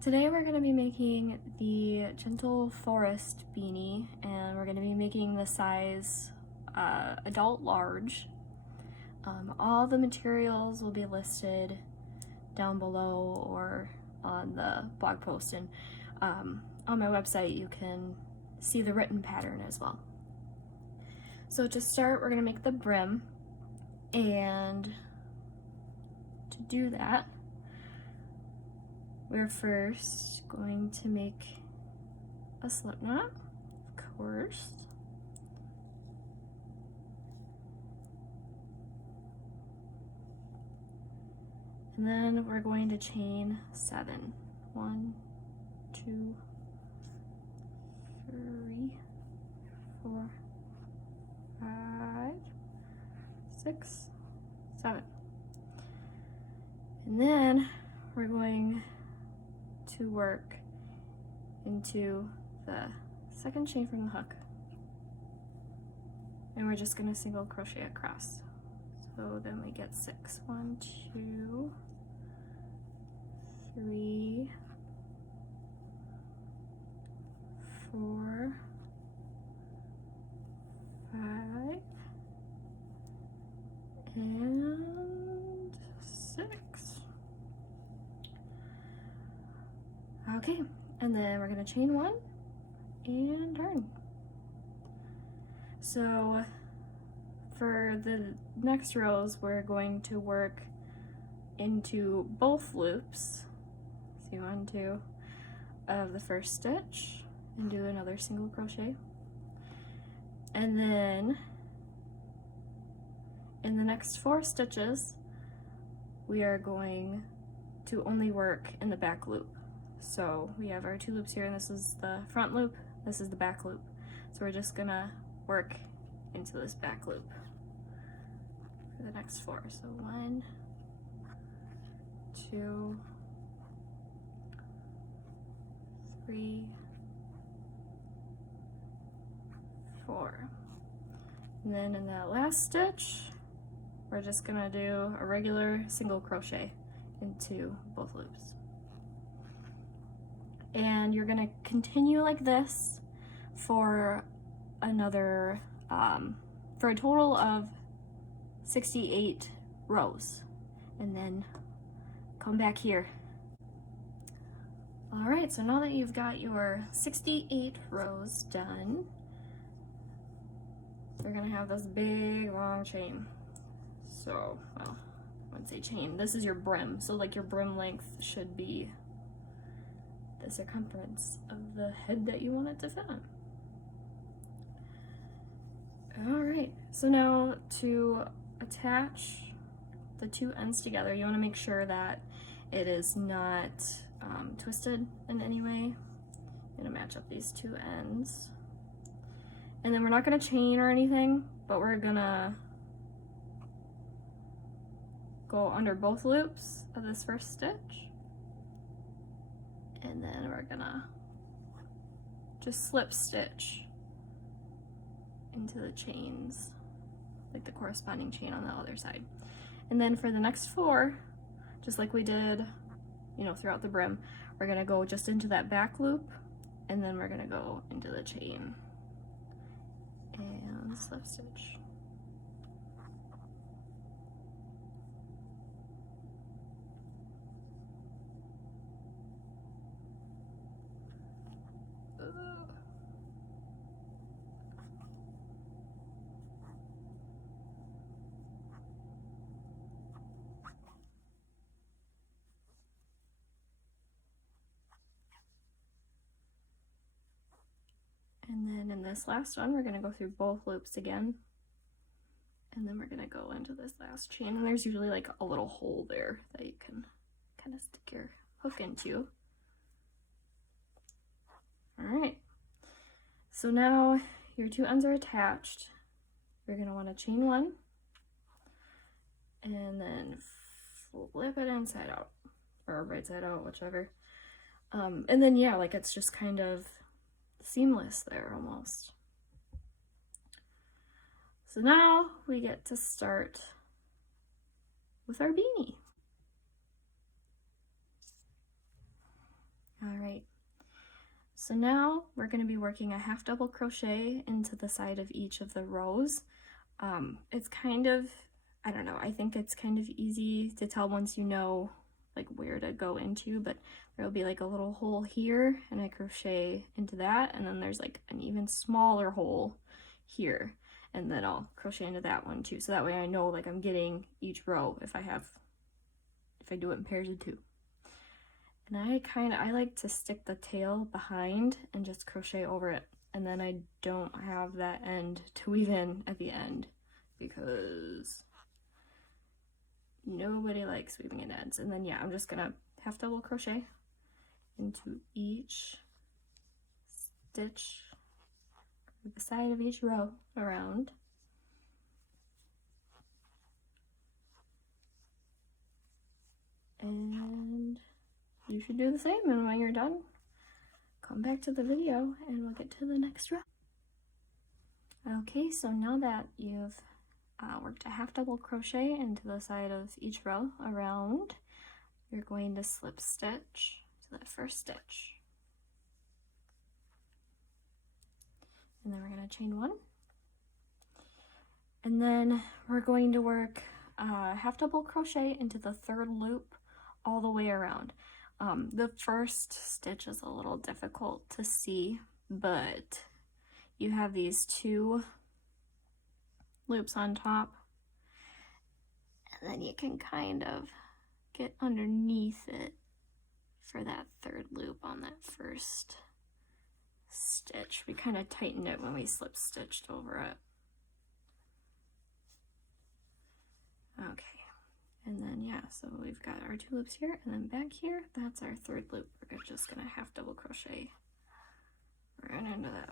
Today we're going to be making the Gentle Forest beanie, and we're going to be making the size adult large. All the materials will be listed down below or on the blog post, and on my website you can see the written pattern as well. So to start, we're going to make the brim, and to do that we're first going to make a slip knot, of course. And then we're going to chain 7. 1, 2, 3, 4, 5, 6, 7. And then we're going to work into the second chain from the hook, and we're just going to single crochet across. So then we get 6. 1, 2, 3, 4, 5, and 6. Okay, and then we're going to chain 1 and turn. So for the next rows, we're going to work into both loops, see 1, 2, of the first stitch, and do another single crochet. And then in the next 4 stitches, we are going to only work in the back loop. So we have our 2 loops here, and this is the front loop, this is the back loop. So we're just gonna work into this back loop for the next 4. So 1, 2, 3, 4. And then in that last stitch, we're just gonna do a regular single crochet into both loops. And you're gonna continue like this for another, for a total of 68 rows, and then come back here. All right, so now that you've got your 68 rows done, you're gonna have this big long chain. So, well, I wouldn't say chain, this is your brim. So like your brim length should be the circumference of the head that you want it to fit on. All right, so now to attach the 2 ends together, you want to make sure that it is not twisted in any way. I'm gonna match up these 2 ends, and then we're not gonna chain or anything, but we're gonna go under both loops of this first stitch, and then we're gonna just slip stitch into the chains, like the corresponding chain on the other side. And then for the next 4, just like we did, you know, throughout the brim, we're gonna go just into that back loop, and then we're gonna go into the chain and slip stitch. And then in this last one, we're going to go through both loops again, and then we're going to go into this last chain, and there's usually like a little hole there that you can kind of stick your hook into. All right, so now your 2 ends are attached. You're going to want to chain 1 and then flip it inside out, or right side out, whichever. And then yeah, like it's just kind of seamless there almost. So now we get to start with our beanie. So now we're going to be working a half double crochet into the side of each of the rows. It's kind of, I don't know, I think it's kind of easy to tell once you know like where to go into, but there'll be like a little hole here and I crochet into that, and then there's like an even smaller hole here, and then I'll crochet into that one too, so that way I know like I'm getting each row if I do it in pairs of 2. And I like to stick the tail behind and just crochet over it, and then I don't have that end to weave in at the end because nobody likes weaving in ends. And then yeah, I'm just gonna half double crochet into each stitch, the side of each row around. And you should do the same, and when you're done, come back to the video and we'll get to the next row. Okay, so now that you've worked a half double crochet into the side of each row around, you're going to slip stitch to that first stitch. And then we're going to chain 1. And then we're going to work half double crochet into the 3rd loop all the way around. The first stitch is a little difficult to see, but you have these 2 loops on top, and then you can kind of get underneath it for that 3rd loop on that first stitch. We kind of tightened it when we slip stitched over it. Okay. And then yeah, so we've got our 2 loops here, and then back here, that's our 3rd loop. We're just gonna half double crochet right into that.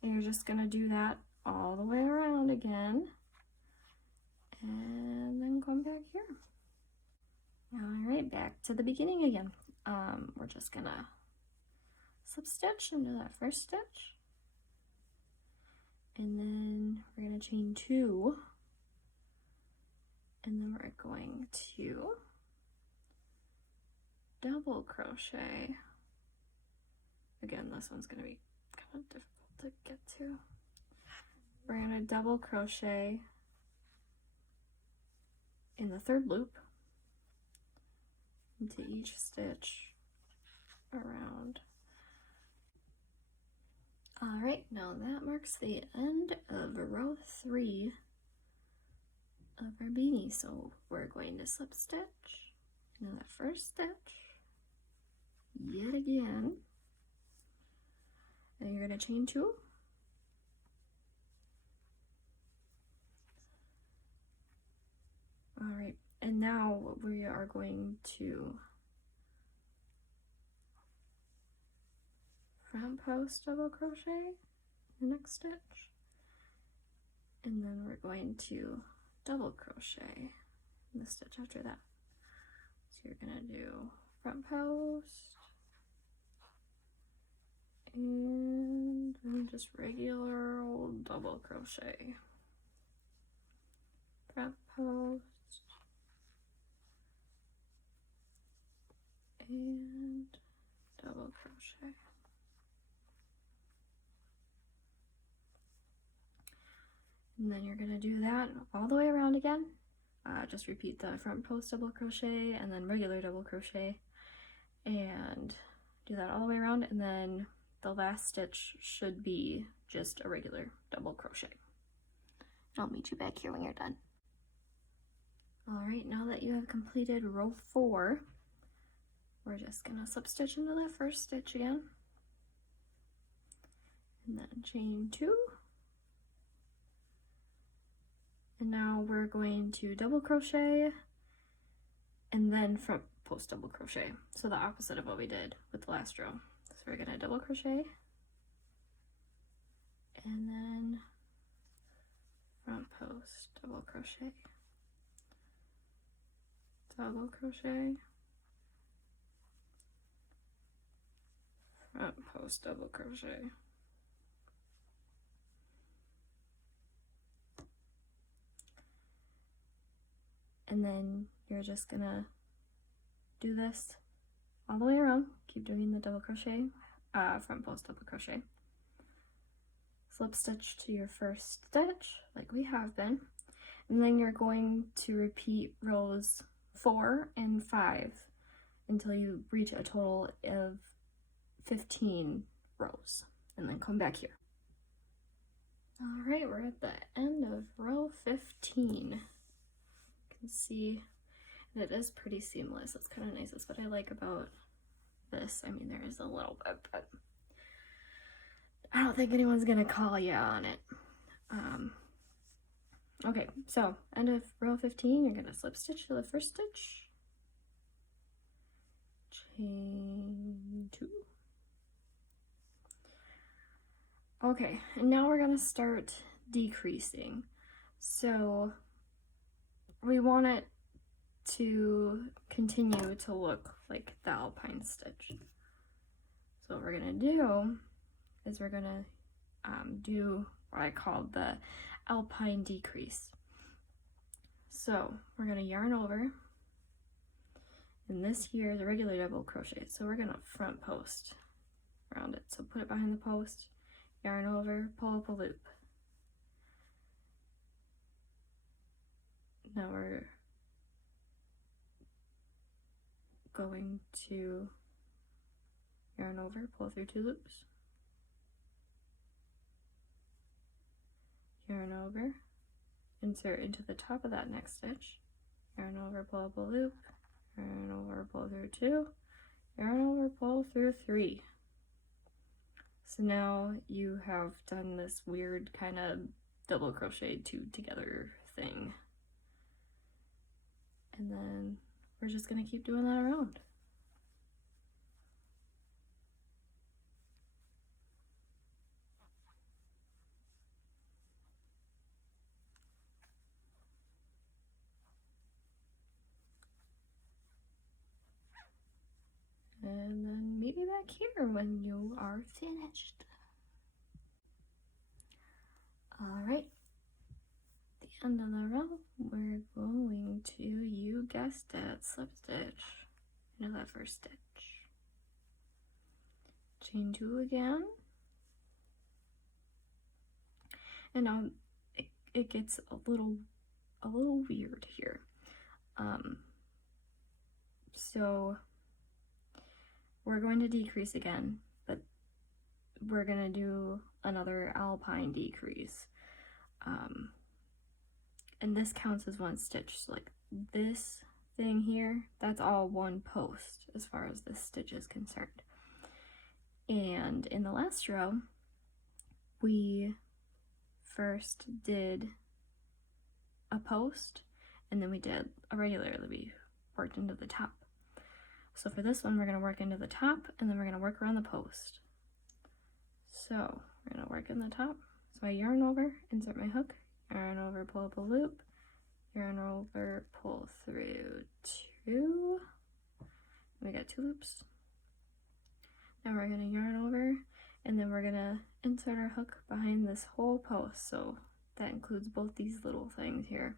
And you're just gonna do that all the way around again, and then come back here. All right, back to the beginning again. We're just gonna slip stitch into that first stitch. And then we're going to chain 2, and then we're going to double crochet. Again, this one's going to be kind of difficult to get to. We're going to double crochet in the 3rd loop into each stitch around. Alright, now that marks the end of row 3 of our beanie. So we're going to slip stitch into that first stitch yet again, and you're going to chain 2. Alright, and now we are going to front post double crochet the next stitch, and then we're going to double crochet in the stitch after that. So you're gonna do front post and then just regular old double crochet, front post and double crochet. And then you're gonna do that all the way around again. Just repeat the front post double crochet and then regular double crochet, and do that all the way around, and then the last stitch should be just a regular double crochet. I'll meet you back here when you're done. Alright, now that you have completed row 4, we're just gonna slip stitch into that first stitch again, and then chain 2. And now we're going to double crochet and then front post double crochet. So the opposite of what we did with the last row. So we're gonna double crochet and then front post double crochet, double crochet, front post double crochet. And then you're just gonna do this all the way around. Keep doing the double crochet, front post double crochet. Slip stitch to your first stitch like we have been, and then you're going to repeat rows 4 and 5 until you reach a total of 15 rows, and then come back here. All right, we're at the end of row 15. You can see that it is pretty seamless. It's kind of nice. That's what I like about this. I mean, there is a little bit, but I don't think anyone's gonna call you on it. Okay, so end of row 15, you're gonna slip stitch to the first stitch, chain 2. Okay, and now we're gonna start decreasing. So we want it to continue to look like the alpine stitch. So what we're gonna do is we're gonna do what I called the alpine decrease. So we're gonna yarn over, and this here is a regular double crochet, so we're gonna front post around it. So put it behind the post, yarn over, pull up a loop. Now we're going to yarn over, pull through 2 loops, yarn over, insert into the top of that next stitch, yarn over, pull up a loop, yarn over, pull through 2, yarn over, pull through 3. So now you have done this weird kind of double crochet 2 together thing. And then we're just gonna keep doing that around. And then meet me back here when you are finished. Alright, the end of the row, we're going to, you guessed it, slip stitch into that first stitch. Chain 2 again. And now it gets a little weird here. So we're going to decrease again, but we're gonna do another alpine decrease. And this counts as 1 stitch. So like this thing here, that's all 1 post as far as this stitch is concerned. And in the last row, we first did a post, and then we did a regular that we worked into the top. So for this one, we're going to work into the top, and then we're going to work around the post. So we're going to work in the top. So I yarn over, insert my hook, yarn over, pull up a loop, yarn over, pull through 2. We got 2 loops. Now we're going to yarn over, and then we're going to insert our hook behind this whole post. So that includes both these little things here.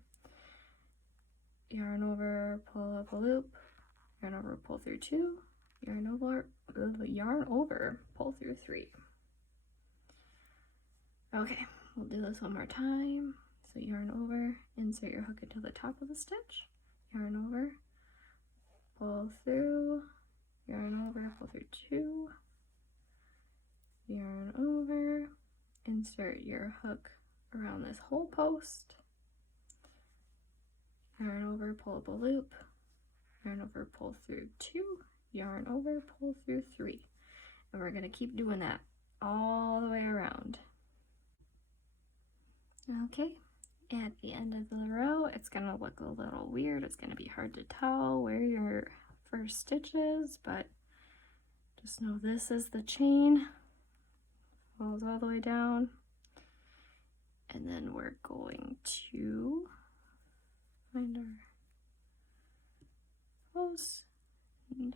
Yarn over, pull up a loop, yarn over, pull through 2, yarn over, pull through 3. Okay, we'll do this one more time. So yarn over, insert your hook into the top of the stitch, yarn over, pull through, yarn over, pull through 2, yarn over, insert your hook around this whole post, yarn over, pull up a loop, yarn over, pull through 2, yarn over, pull through 3. And we're going to keep doing that all the way around. Okay, at the end of the row, it's going to look a little weird. It's going to be hard to tell where your first stitch is, but just know this is the chain. Follows all the way down. And then we're going to find our post. And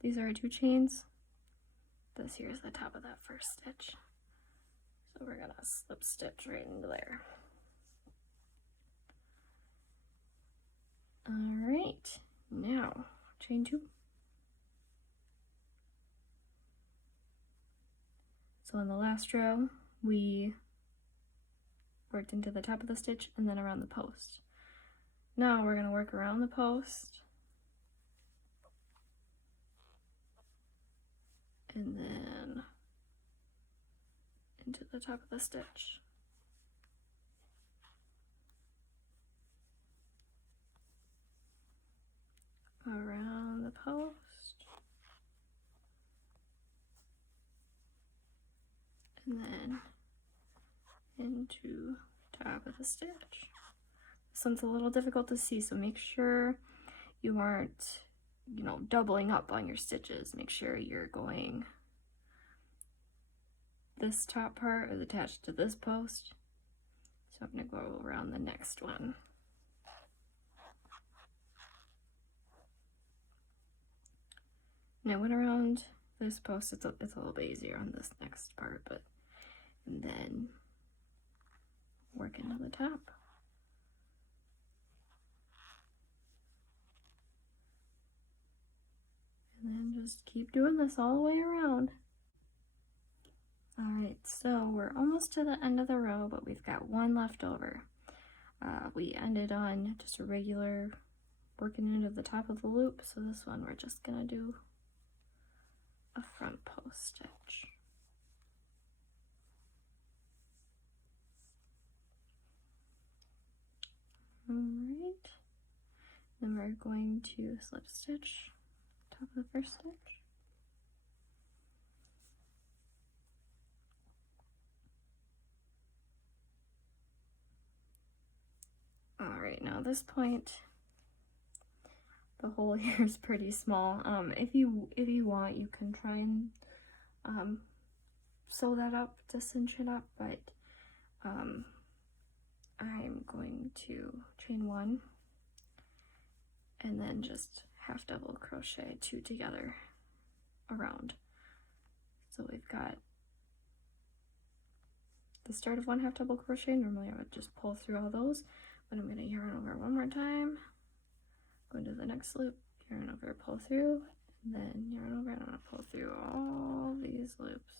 these are our 2 chains. This here is the top of that first stitch. So we're gonna slip stitch right into there. All right, now chain 2, So in the last row, we worked into the top of the stitch and then around the post. Now we're going to work around the post and then into the top of the stitch. Around the post, and then into top of the stitch. This one's a little difficult to see, so make sure you aren't, doubling up on your stitches. Make sure you're going, this top part is attached to this post, so I'm going to go around the next one. And I went around this post. It's a little bit easier on this next part, but and then work into the top. And then just keep doing this all the way around. Alright, so we're almost to the end of the row, but we've got one left over. We ended on just a regular working into the top of the loop, so this one we're just gonna do a front post stitch. Alright, then we're going to slip stitch top of the first stitch. Alright, now this point, the hole here is pretty small. If you want, you can try and sew that up to cinch it up, but I'm going to chain one and then just half double crochet two together around. So we've got the start of one half double crochet. Normally I would just pull through all those, but I'm going to yarn over one more time, go into the next loop, yarn over, pull through, and then yarn over, and I'm going to pull through all these loops.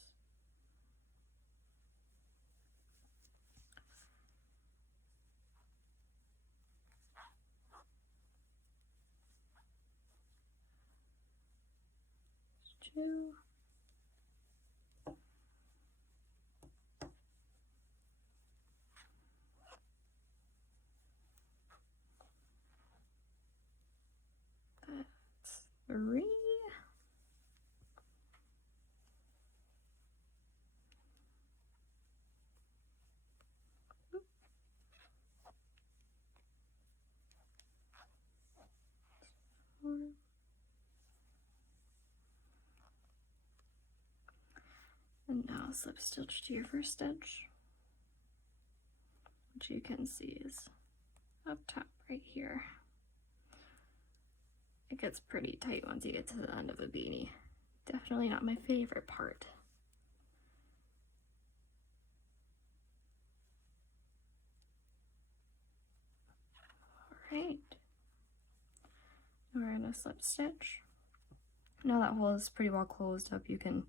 Two. That's three. Four. And now slip stitch to your first stitch, which you can see is up top right here. It gets pretty tight once you get to the end of the beanie. Definitely not my favorite part. Alright. Now we're gonna slip stitch. Now that hole is pretty well closed up, you can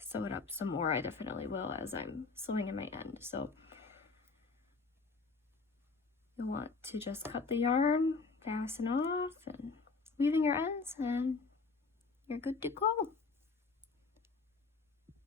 sew it up some more. I definitely will as I'm sewing in my end. So you'll want to just cut the yarn, fasten off, and weaving your ends, and you're good to go.